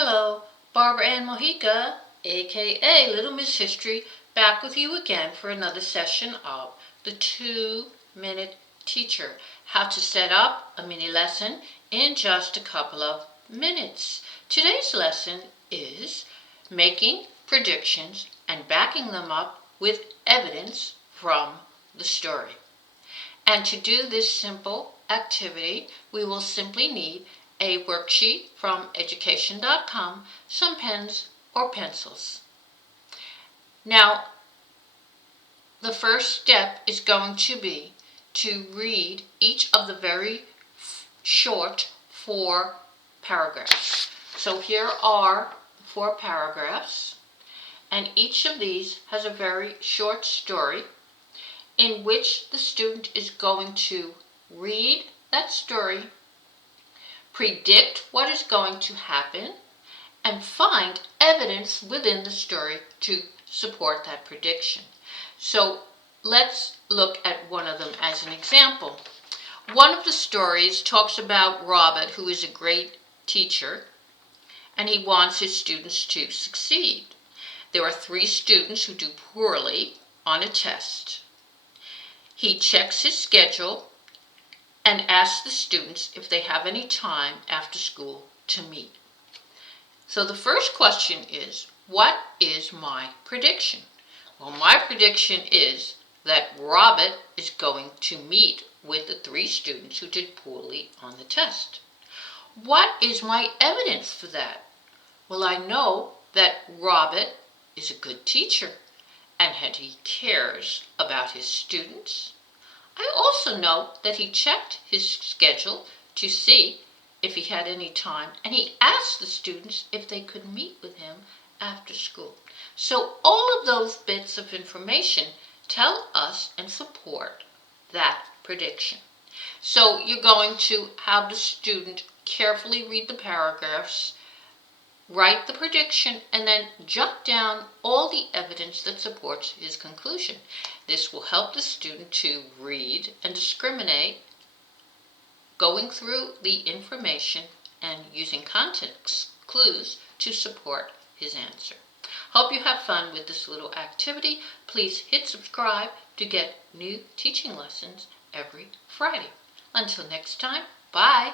Hello, Barbara Ann Mojica, aka Little Miss History, back with you again for another session of the 2-Minute Teacher, how to set up a mini lesson in just a couple of minutes. Today's lesson is making predictions and backing them up with evidence from the story. And to do this simple activity, we will simply need a worksheet from education.com, some pens or pencils. Now, the first step is going to be to read each of the very short 4 paragraphs. So here are 4 paragraphs, and each of these has a very short story in which the student is going to read that story, predict what is going to happen, and find evidence within the story to support that prediction. So let's look at one of them as an example. One of the stories talks about Robert, who is a great teacher, and he wants his students to succeed. There are 3 students who do poorly on a test. He checks his schedule and asks the students if they have any time after school to meet. So the first question is, what is my prediction? Well, my prediction is that Robert is going to meet with the 3 students who did poorly on the test. What is my evidence for that? Well, I know that Robert is a good teacher and that he cares about his students. I also know that he checked his schedule to see if he had any time, and he asked the students if they could meet with him after school. So all of those bits of information tell us and support that prediction. So you're going to have the student carefully read the paragraphs, write the prediction, and then jot down all the evidence that supports his conclusion. This will help the student to read and discriminate, going through the information and using context clues to support his answer. Hope you have fun with this little activity. Please hit subscribe to get new teaching lessons every Friday. Until next time, bye.